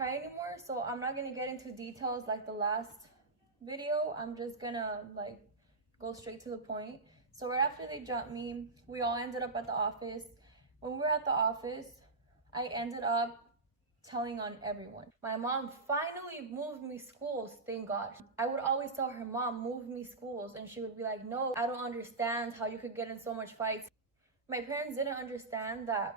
cry anymore, so I'm not gonna get into details like the last video. I'm just gonna like go straight to the point. So right after they jumped me, we all ended up at the office. When we were at the office, I ended up telling on everyone. My mom finally moved me schools, thank God. I would always tell her, Mom, move me schools, and she would be like, no, I don't understand how you could get in so much fights. My parents didn't understand that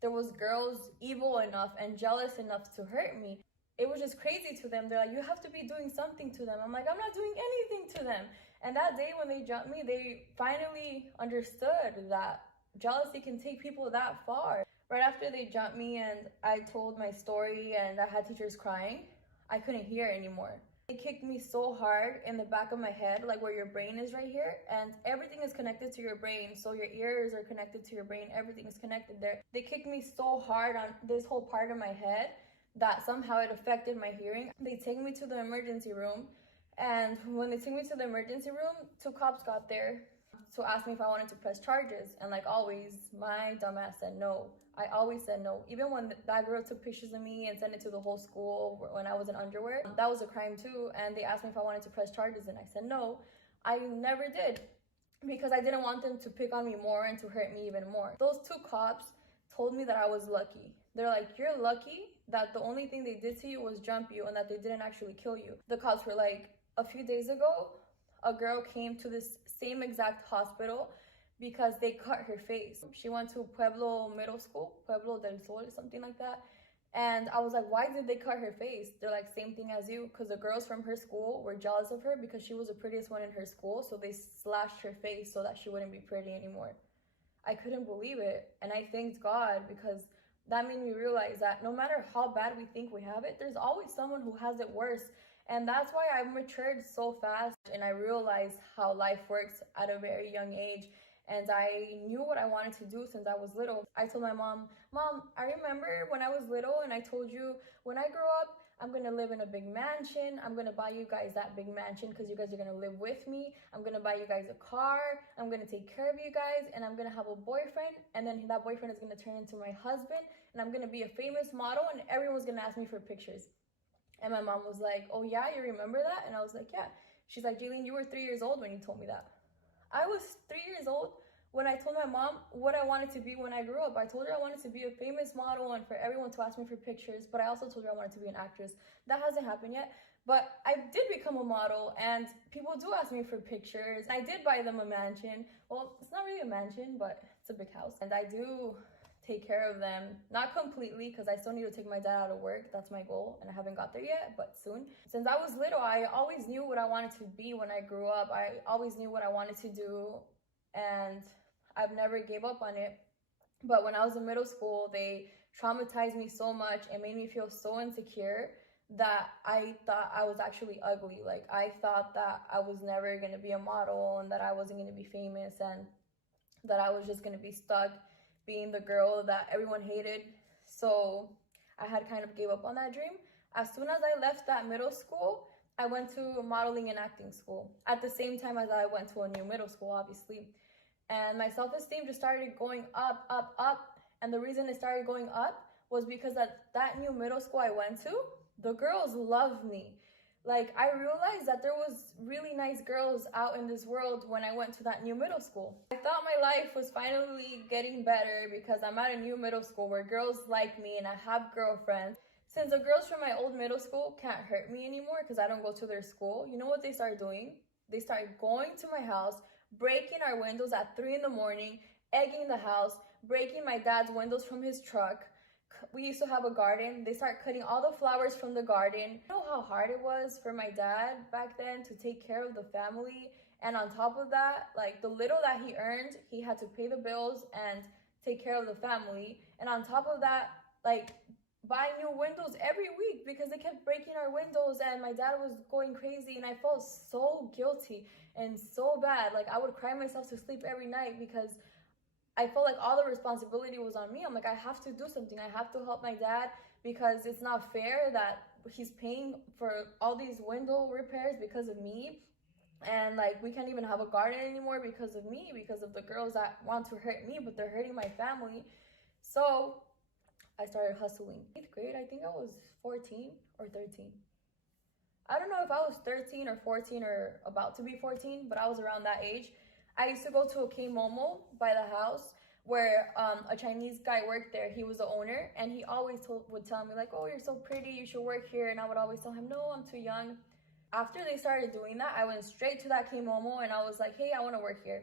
there was girls evil enough and jealous enough to hurt me. It was just crazy to them. They're like, you have to be doing something to them. I'm like, I'm not doing anything to them. And that day when they jumped me, they finally understood that jealousy can take people that far. Right after they jumped me and I told my story and I had teachers crying, I couldn't hear anymore. They kicked me so hard in the back of my head, like where your brain is right here, and everything is connected to your brain. So your ears are connected to your brain, everything is connected there. They kicked me so hard on this whole part of my head that somehow it affected my hearing. They take me to the emergency room, and when they took me to the emergency room, 2 cops got there to ask me if I wanted to press charges, and like always, my dumbass said no. I always said no. Even when that girl took pictures of me and sent it to the whole school when I was in underwear, that was a crime too, and they asked me if I wanted to press charges, and I said no. I never did, because I didn't want them to pick on me more and to hurt me even more. Those 2 cops told me that I was lucky. They're like, you're lucky that the only thing they did to you was jump you and that they didn't actually kill you. The cops were like, a few days ago, a girl came to this same exact hospital because they cut her face. She went to Pueblo Middle School, Pueblo del Sol, something like that. And I was like, why did they cut her face? They're like, same thing as you, because the girls from her school were jealous of her because she was the prettiest one in her school, so they slashed her face so that she wouldn't be pretty anymore. I couldn't believe it, and I thanked God, because that made me realize that no matter how bad we think we have it, there's always someone who has it worse. And that's why I matured so fast, and I realized how life works at a very young age. And I knew what I wanted to do since I was little. I told my mom, I remember when I was little and I told you, when I grow up, I'm going to live in a big mansion. I'm going to buy you guys that big mansion because you guys are going to live with me. I'm going to buy you guys a car. I'm going to take care of you guys, and I'm going to have a boyfriend. And then that boyfriend is going to turn into my husband, and I'm going to be a famous model, and everyone's going to ask me for pictures. And my mom was like, oh yeah, you remember that? And I was like, yeah. She's like, Jaylene, you were 3 years old when you told me that. I was 3 years old when I told my mom what I wanted to be when I grew up. I told her I wanted to be a famous model and for everyone to ask me for pictures, but I also told her I wanted to be an actress. That hasn't happened yet, but I did become a model and people do ask me for pictures. I did buy them a mansion. Well, it's not really a mansion, but it's a big house. And I do take care of them, not completely, because I still need to take my dad out of work. That's my goal, and I haven't got there yet, but soon. Since I was little, I always knew what I wanted to be when I grew up. I always knew what I wanted to do, and I've never gave up on it. But when I was in middle school, they traumatized me so much and made me feel so insecure that I thought I was actually ugly. Like, I thought that I was never going to be a model and that I wasn't going to be famous and that I was just going to be stuck being the girl that everyone hated. So I had kind of gave up on that dream. As soon as I left that middle school, I went to modeling and acting school at the same time as I went to a new middle school, obviously. And my self-esteem just started going up, up, up. And the reason it started going up was because at that new middle school I went to, the girls loved me. Like, I realized that there was really nice girls out in this world when I went to that new middle school. I thought my life was finally getting better because I'm at a new middle school where girls like me and I have girlfriends. Since the girls from my old middle school can't hurt me anymore because I don't go to their school, you know what they started doing? They started going to my house, breaking our windows at 3 in the morning, egging the house, breaking my dad's windows from his truck. We used to have a garden. They start cutting all the flowers from the garden. You know how hard it was for my dad back then to take care of the family? And on top of that, like, the little that he earned, he had to pay the bills and take care of the family. And on top of that, like, buy new windows every week because they kept breaking our windows and my dad was going crazy, and I felt so guilty and so bad. Like, I would cry myself to sleep every night because I felt like all the responsibility was on me. I'm like, I have to do something. I have to help my dad because it's not fair that he's paying for all these window repairs because of me. And like, we can't even have a garden anymore because of me, because of the girls that want to hurt me, but they're hurting my family. So I started hustling. 8th grade, I think I was 14 or 13. I don't know if I was 13 or 14 or about to be 14, but I was around that age. I used to go to a K-Momo by the house where a Chinese guy worked there. He was the owner, and he always would tell me like, oh, you're so pretty, you should work here. And I would always tell him, no, I'm too young. After they started doing that, I went straight to that K-Momo and I was like, hey, I want to work here.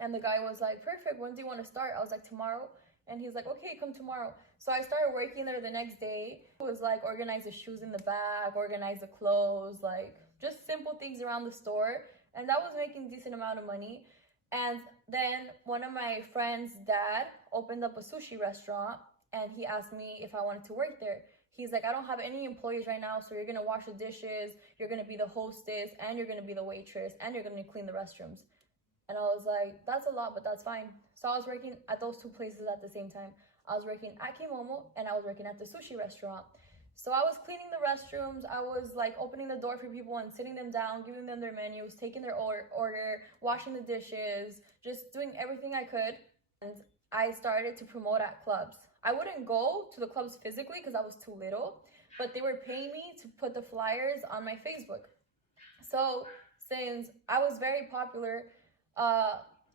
And the guy was like, perfect, when do you want to start? I was like, tomorrow. And he's like, okay, come tomorrow. So I started working there the next day. It was like organize the shoes in the back, organize the clothes, like just simple things around the store. And that was making a decent amount of money. And then one of my friend's dad opened up a sushi restaurant, and he asked me if I wanted to work there. He's like, I don't have any employees right now, so you're gonna wash the dishes, you're gonna be the hostess, and you're gonna be the waitress, and you're gonna clean the restrooms. And I was like, that's a lot, but that's fine. So I was working at those two places at the same time. I was working at K-Momo and I was working at the sushi restaurant. So I was cleaning the restrooms. I was like opening the door for people and sitting them down, giving them their menus, taking their order, washing the dishes, just doing everything I could. And I started to promote at clubs. I wouldn't go to the clubs physically because I was too little, but they were paying me to put the flyers on my Facebook. So since I was very popular,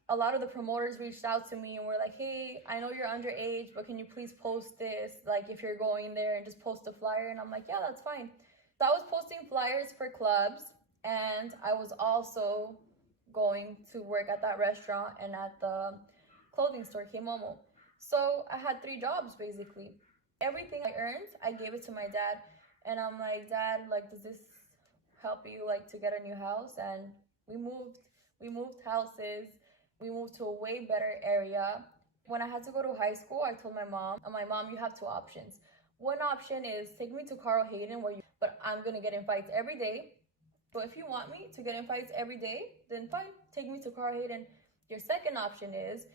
a lot of the promoters reached out to me and were like, hey, I know you're underage, but can you please post this, like if you're going there, and just post a flyer? And I'm like, yeah, that's fine. So I was posting flyers for clubs, and I was also going to work at that restaurant and at the clothing store, K-Momo. So I had 3 jobs basically. Everything I earned, I gave it to my dad. And I'm like, Dad, like, does this help you like to get a new house? And we moved houses. We moved to a way better area. When I had to go to high school, I told my mom, you have 2 options. One option is take me to Carl Hayden, but I'm gonna get in fights every day. So if you want me to get in fights every day, then fine, take me to Carl Hayden. Your second option is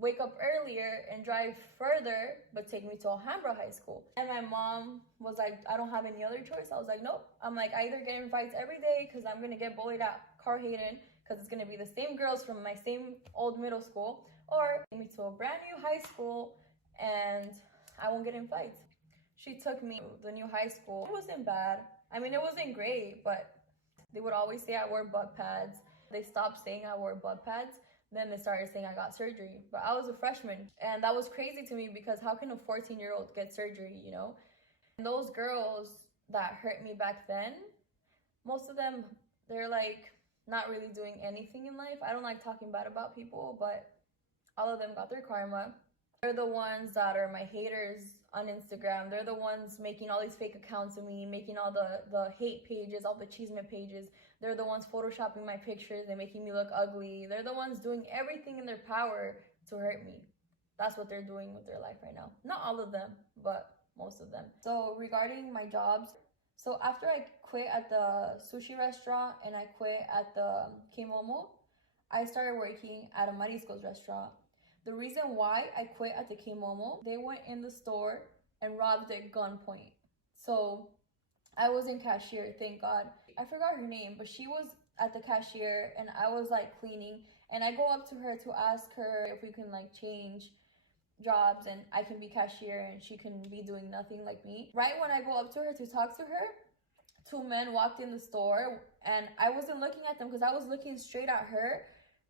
wake up earlier and drive further, but take me to Alhambra High School. And my mom was like, I don't have any other choice. I was like, nope. I'm like, I either get in fights every day because I'm gonna get bullied at Carl Hayden, because it's gonna be the same girls from my same old middle school, or take me to a brand new high school and I won't get in fights. She took me to the new high school. It wasn't bad. I mean, it wasn't great, but they would always say I wore butt pads. They stopped saying I wore butt pads. Then they started saying I got surgery. But I was a freshman, and that was crazy to me because how can a 14-year-old get surgery, you know? And those girls that hurt me back then, most of them, they're like not really doing anything in life. I don't like talking bad about people, but all of them got their karma. They're the ones that are my haters on Instagram. They're the ones making all these fake accounts of me, making all the hate pages, all the chisme pages. They're the ones photoshopping my pictures and making me look ugly. They're the ones doing everything in their power to hurt me. That's what they're doing with their life right now. Not all of them, but most of them. So regarding my jobs, so after I quit at the sushi restaurant and I quit at the K-Momo, I started working at a Mariscos restaurant. The reason why I quit at the K-Momo, they went in the store and robbed it at gunpoint. So I wasn't cashier, thank God. I forgot her name, but she was at the cashier and I was like cleaning, and I go up to her to ask her if we can like change jobs and I can be cashier and she can be doing nothing like me. Right when I go up to her to talk to her, 2 men walked in the store and I wasn't looking at them because I was looking straight at her.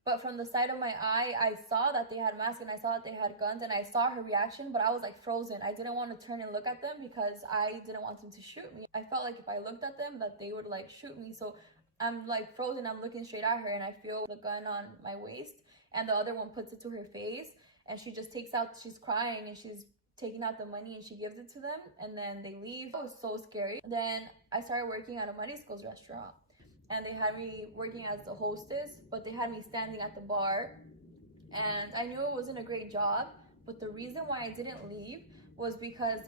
But from the side of my eye, I saw that they had masks and I saw that they had guns and I saw her reaction, but I was like frozen. I didn't want to turn and look at them because I didn't want them to shoot me. I felt like if I looked at them that they would like shoot me. So I'm like frozen, I'm looking straight at her and I feel the gun on my waist and the other one puts it to her face and she just takes out, she's crying and she's taking out the money and she gives it to them and then they leave. It was so scary. Then I started working at a Mariscos restaurant. And they had me working as the hostess, but they had me standing at the bar. And I knew it wasn't a great job, but the reason why I didn't leave was because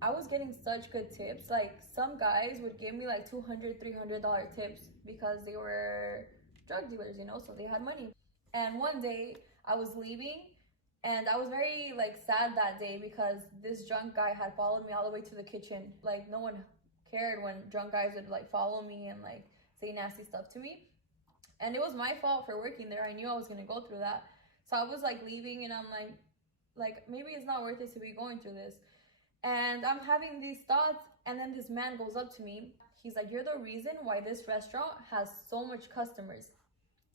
I was getting such good tips. Like some guys would give me like $200, $300 tips because they were drug dealers, you know, so they had money. And one day I was leaving and I was very like sad that day because this drunk guy had followed me all the way to the kitchen. Like no one cared when drunk guys would like follow me and like say nasty stuff to me, and it was my fault for working there. I knew I was gonna go through that, so I was like leaving and I'm like maybe it's not worth it to be going through this. And I'm having these thoughts, and then this man goes up to me. He's like, "You're the reason why this restaurant has so much customers."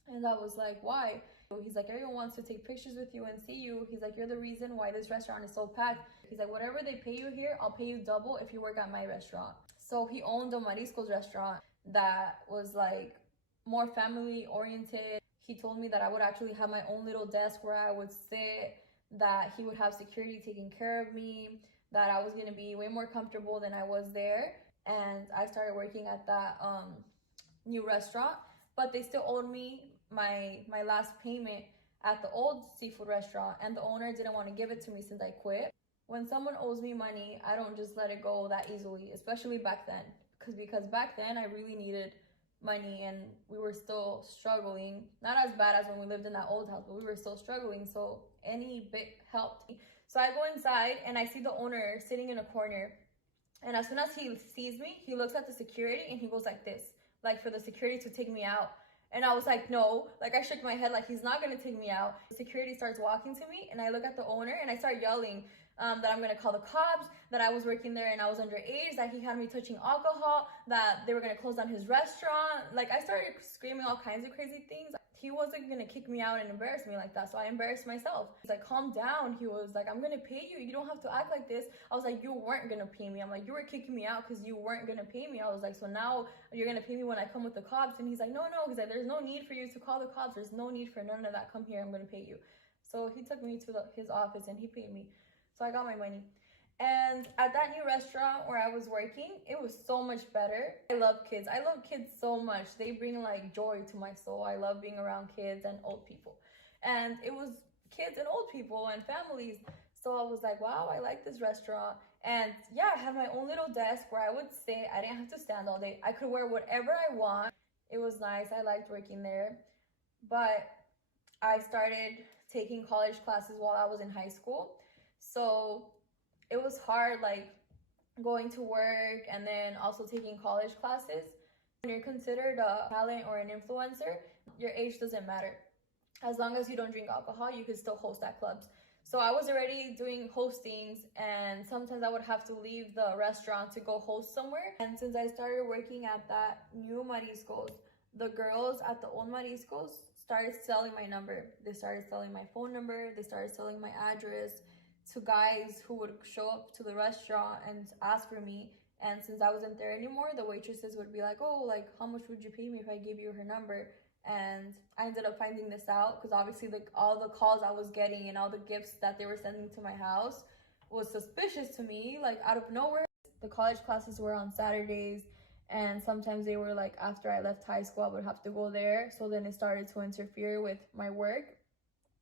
And I was like, "Why?" He's like, "Everyone wants to take pictures with you and see you." He's like, "You're the reason why this restaurant is so packed." He's like, "Whatever they pay you here, I'll pay you double if you work at my restaurant." So he owned a Mariscos restaurant that was like more family oriented. He told me that I would actually have my own little desk where I would sit, that he would have security taking care of me, that I was going to be way more comfortable than I was there. And I started working at that new restaurant, but they still owed me my last payment at the old seafood restaurant, and the owner didn't want to give it to me since I quit. When someone owes me money, I don't just let it go that easily, especially back then, because back then I really needed money and we were still struggling. Not as bad as when we lived in that old house, but we were still struggling, so any bit helped. So I go inside and I see the owner sitting in a corner, and as soon as he sees me, he looks at the security and he goes like this, like for the security to take me out. And I was like, "No." Like, I shook my head like he's not gonna take me out. The security starts walking to me, and I look at the owner and I start yelling that I'm gonna call the cops, that I was working there and I was underage, that he had me touching alcohol, that they were gonna close down his restaurant. Like, I started screaming all kinds of crazy things. He wasn't gonna kick me out and embarrass me like that, so I embarrassed myself. He's like, "Calm down." He was like, "I'm gonna pay you. You don't have to act like this." I was like, "You weren't gonna pay me." I'm like, "You were kicking me out because you weren't gonna pay me." I was like, "So now you're gonna pay me when I come with the cops?" And he's like, "No, no." He's like, "There's no need for you to call the cops. There's no need for none of that. Come here. I'm gonna pay you." So he took me to his office and he paid me. So I got my money. And at that new restaurant where I was working, it was so much better. I love kids. I love kids so much. They bring like joy to my soul. I love being around kids and old people. And it was kids and old people and families. So I was like, wow, I like this restaurant. And yeah, I had my own little desk where I would sit. I didn't have to stand all day. I could wear whatever I want. It was nice. I liked working there. But I started taking college classes while I was in high school. So it was hard, like going to work and then also taking college classes. When you're considered a talent or an influencer, your age doesn't matter. As long as you don't drink alcohol, you can still host at clubs. So I was already doing hostings, and sometimes I would have to leave the restaurant to go host somewhere. And since I started working at that new Mariscos, the girls at the old Mariscos started selling my number. They started selling my phone number. They started selling my address to guys who would show up to the restaurant and ask for me. And since I wasn't there anymore, the waitresses would be like, "Oh, like, how much would you pay me if I gave you her number?" And I ended up finding this out because obviously all the calls I was getting and all the gifts that they were sending to my house was suspicious to me, like out of nowhere. The college classes were on Saturdays, and sometimes they were like after I left high school, I would have to go there. So then it started to interfere with my work.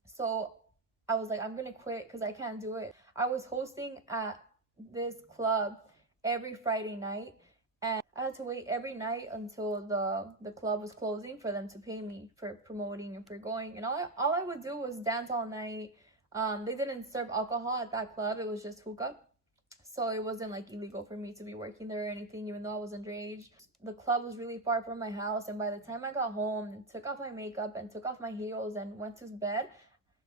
So I was like, I'm gonna quit because I can't do it. I was hosting at this club every Friday night, and I had to wait every night until the club was closing for them to pay me for promoting and for going. And all I would do was dance all night. They didn't serve alcohol at that club. It was just hookah. So it wasn't like illegal for me to be working there or anything, even though I was underage. The club was really far from my house, and by the time I got home and took off my makeup and took off my heels and went to bed,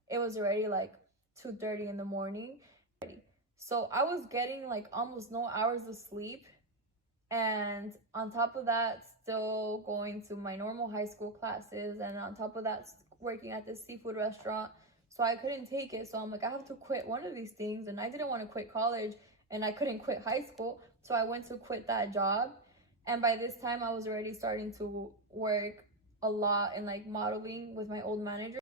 it was already like 2:30 in the morning. So I was getting like almost no hours of sleep. And on top of that, still going to my normal high school classes. And on top of that, working at this seafood restaurant. So I couldn't take it. So I'm like, I have to quit one of these things. And I didn't want to quit college, and I couldn't quit high school. So I went to quit that job. And by this time, I was already starting to work a lot in like modeling with my old manager.